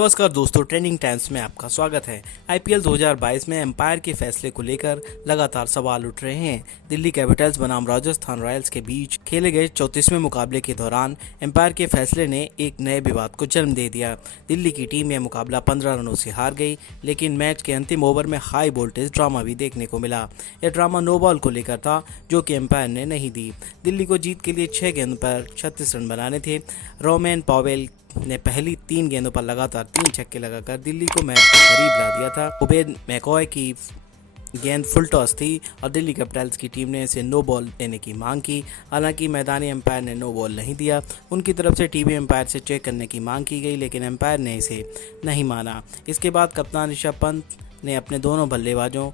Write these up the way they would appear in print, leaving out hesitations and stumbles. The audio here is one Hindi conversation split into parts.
नमस्कार दोस्तों, ट्रेंडिंग टाइम्स में आपका स्वागत है। आईपीएल 2022 में एम्पायर के फैसले को लेकर लगातार सवाल उठ रहे हैं। दिल्ली कैपिटल्स बनाम राजस्थान रॉयल्स के बीच खेले गए 34वें मुकाबले के दौरान एम्पायर के फैसले ने एक नए विवाद को जन्म दे दिया। दिल्ली की टीम यह मुकाबला 15 रनों से हार गई, लेकिन मैच के अंतिम ओवर में हाई वोल्टेज ड्रामा भी देखने को मिला। यह ड्रामा नो बॉल को लेकर था, जो कि एम्पायर ने नहीं दी। दिल्ली को जीत के लिए 6 गेंद पर 36 रन बनाने थे। रोमेन पॉवेल ने पहली 3 गेंदों पर लगातार 3 छक्के लगाकर दिल्ली को मैच के करीब ला दिया था। उबेद मैकॉय की गेंद फुल टॉस थी और दिल्ली कैपिटल्स की टीम ने इसे नो बॉल देने की मांग की। हालांकि मैदानी एम्पायर ने नो बॉल नहीं दिया। उनकी तरफ से टीवी एम्पायर से चेक करने की मांग की गई, लेकिन एम्पायर ने इसे नहीं माना। इसके बाद कप्तान ऋषभ पंत ने अपने दोनों बल्लेबाजों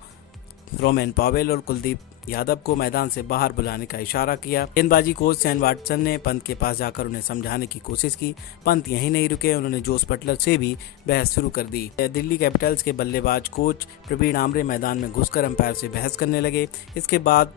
रोमेन पॉवेल और कुलदीप यादव को मैदान से बाहर बुलाने का इशारा किया। गेंदबाजी कोच शेन वाटसन ने पंत के पास जाकर उन्हें समझाने की कोशिश की। पंत यहीं नहीं रुके, उन्होंने जोस बटलर से भी बहस शुरू कर दी। दिल्ली कैपिटल्स के बल्लेबाज कोच प्रवीण आमरे मैदान में घुसकर एम्पायर से बहस करने लगे। इसके बाद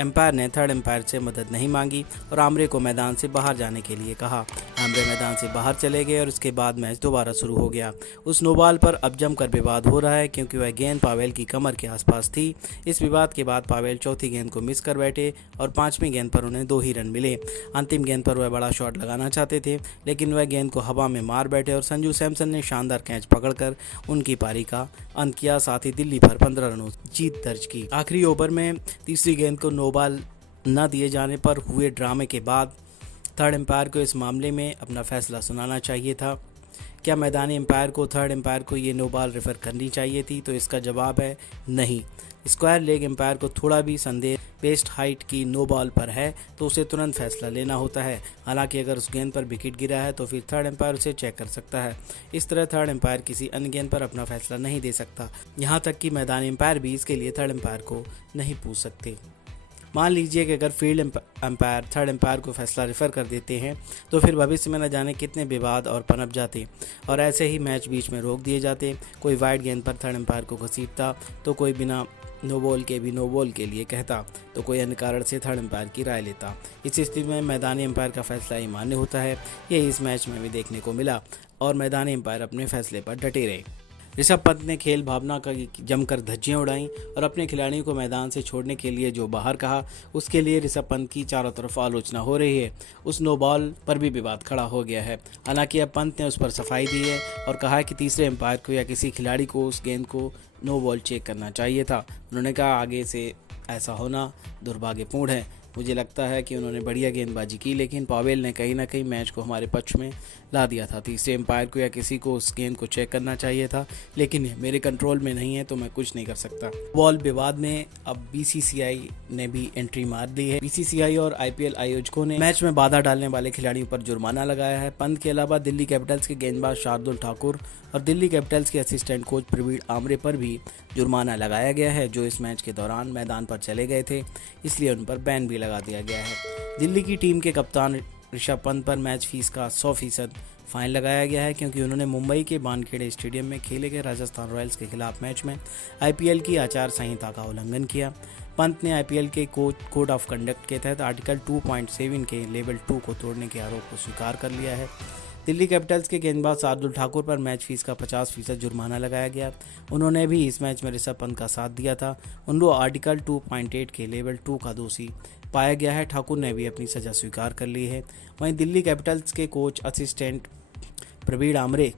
एम्पायर ने थर्ड एम्पायर से मदद नहीं मांगी और आमरे को मैदान से बाहर जाने के लिए कहा। आमरे मैदान से बाहर चले गए और उसके बाद मैच दोबारा शुरू हो गया। उस नो बॉल पर अब जमकर विवाद हो रहा है, क्योंकि वह गेंद पावेल की कमर के आसपास थी। इस विवाद के बाद पावेल चौथी गेंद को मिस कर बैठे और 5वीं गेंद पर उन्हें 2 ही रन मिले। अंतिम गेंद पर वह बड़ा शॉट लगाना चाहते थे, लेकिन वह गेंद को हवा में मार बैठे और संजू सैमसन ने शानदार कैच पकड़कर उनकी पारी का अंत किया। साथ ही दिल्ली पर 15 रनों जीत दर्ज की। आखिरी ओवर में तीसरी गेंद को नो बॉल न दिए जाने पर हुए ड्रामे के बाद थर्ड एम्पायर को इस मामले में अपना फैसला सुनाना चाहिए था। क्या मैदानी एम्पायर को थर्ड एम्पायर को ये नो बॉल रेफर करनी चाहिए थी? तो इसका जवाब है नहीं। स्क्वायर लेग एम्पायर को थोड़ा भी संदेह बेस्ट हाइट की नो बॉल पर है तो उसे तुरंत फैसला लेना होता है। हालांकि अगर उस गेंद पर विकेट गिरा है तो फिर थर्ड एम्पायर उसे चेक कर सकता है। इस तरह थर्ड एम्पायर किसी अन्य गेंद पर अपना फैसला नहीं दे सकता। यहाँ तक कि मैदानी एम्पायर भी इसके लिए थर्ड एम्पायर को नहीं पूछ सकते। मान लीजिए कि अगर फील्ड एम्पायर थर्ड एम्पायर को फैसला रेफर कर देते हैं तो फिर भविष्य में न जाने कितने विवाद और पनप जाते और ऐसे ही मैच बीच में रोक दिए जाते। कोई वाइड गेंद पर थर्ड एम्पायर को घसीटता तो कोई बिना नो बॉल के भी नो बॉल के लिए कहता, तो कोई अन्य कारण से थर्ड एम्पायर की राय लेता। इस स्थिति में मैदानी एम्पायर का फैसला ही मान्य होता है। यही इस मैच में भी देखने को मिला और मैदानी एम्पायर अपने फैसले पर डटे रहे। ऋषभ पंत ने खेल भावना का जमकर धज्जियां उड़ाईं और अपने खिलाड़ियों को मैदान से छोड़ने के लिए जो बाहर कहा, उसके लिए ऋषभ पंत की चारों तरफ आलोचना हो रही है। उस नो बॉल पर भी विवाद खड़ा हो गया है। हालांकि अब पंत ने उस पर सफाई दी है और कहा है कि तीसरे एम्पायर को या किसी खिलाड़ी को उस गेंद को नो बॉल चेक करना चाहिए था। उन्होंने कहा, आगे से ऐसा होना दुर्भाग्यपूर्ण है। मुझे लगता है कि उन्होंने बढ़िया गेंदबाजी की, लेकिन पावेल ने कहीं ना कहीं मैच को हमारे पक्ष में ला दिया था। तीसरे एम्पायर को या किसी को उस गेंद को चेक करना चाहिए था, लेकिन ये मेरे कंट्रोल में नहीं है तो मैं कुछ नहीं कर सकता। बॉल विवाद में अब बीसीसीआई ने भी एंट्री मार दी है। बीसीसीआई और आईपीएल आयोजकों ने मैच में बाधा डालने वाले खिलाड़ियों पर जुर्माना लगाया है। पंत के अलावा दिल्ली कैपिटल्स के गेंदबाज शार्दुल ठाकुर और दिल्ली कैपिटल्स के असिस्टेंट कोच प्रवीण आमरे पर भी जुर्माना लगाया गया है, जो इस मैच के दौरान मैदान पर चले गए थे, इसलिए उन पर बैन भी लगा दिया गया है। दिल्ली की टीम के कप्तान ऋषभ पंत पर मैच फीस का 100% फाइन लगाया गया है, क्योंकि उन्होंने मुंबई के वानखेड़े स्टेडियम में खेले गए राजस्थान रॉयल्स के खिलाफ मैच में आईपीएल की आचार संहिता का उल्लंघन किया। पंत ने आईपीएल के कोड ऑफ कंडक्ट के तहत आर्टिकल 2.7 के लेवल 2 को तोड़ने के आरोप को स्वीकार कर लिया है। दिल्ली कैपिटल्स के गेंदबाज शार्दुल ठाकुर पर मैच फीस का 50% जुर्माना लगाया गया। उन्होंने भी इस मैच में ऋषभ पंत का साथ दिया था। उनको आर्टिकल 2.8 के लेवल 2 का दोषी पाया गया है। ठाकुर ने भी अपनी सजा स्वीकार कर ली है। वहीं दिल्ली कैपिटल्स के कोच असिस्टेंट प्रवीण आमरे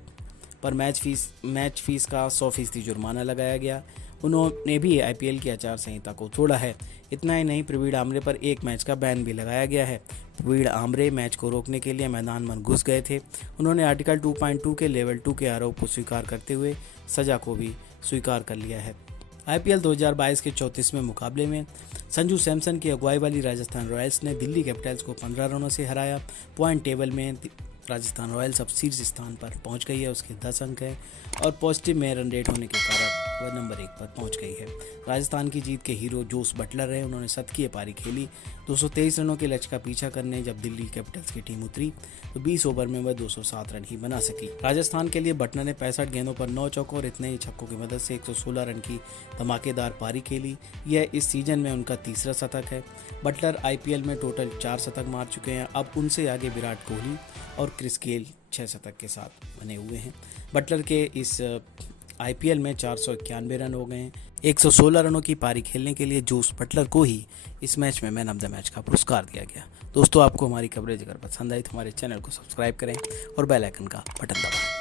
पर मैच फीस का 100% जुर्माना लगाया गया। उन्होंने भी आईपीएल की आचार संहिता को तोड़ा है। इतना ही नहीं, प्रवीण आमरे पर एक मैच का बैन भी लगाया गया है। प्रवीण आमरे मैच को रोकने के लिए मैदान में घुस गए थे। उन्होंने आर्टिकल 2.2 के लेवल 2 के आरोप को स्वीकार करते हुए सजा को भी स्वीकार कर लिया है। आईपीएल 2022 के 34वें मुकाबले में संजू सैमसन की अगुवाई वाली राजस्थान रॉयल्स ने दिल्ली कैपिटल्स को 15 रनों से हराया। पॉइंट टेबल में राजस्थान रॉयल्स अब शीर्ष स्थान पर पहुंच गई है। उसके 10 अंक हैं और पॉजिटिव में रन रेट होने के कारण वह नंबर 1 पर पहुंच गई है। राजस्थान की जीत के हीरो जोस बटलर रहे। उन्होंने शतकीय पारी खेली। 223 रनों के लक्ष्य का पीछा करने जब दिल्ली कैपिटल्स की टीम उतरी तो 20 ओवर में वह 207 रन ही बना सकी। राजस्थान के लिए बटलर ने 65 गेंदों पर 9 चौकों और इतने ही छक्कों की मदद से 116 रन की धमाकेदार पारी खेली। यह इस सीजन में उनका तीसरा शतक है। बटलर आईपीएल में टोटल 4 शतक मार चुके हैं। अब उनसे आगे विराट कोहली और क्रिस गेल 6 शतक के साथ बने हुए हैं। बटलर के इस आईपीएल में 491 रन हो गए हैं। 116 रनों की पारी खेलने के लिए जूस बटलर को ही इस मैच में मैन ऑफ द मैच का पुरस्कार दिया गया। दोस्तों, आपको हमारी कवरेज अगर पसंद आई तो हमारे चैनल को सब्सक्राइब करें और बेल आइकन का बटन दबाएं।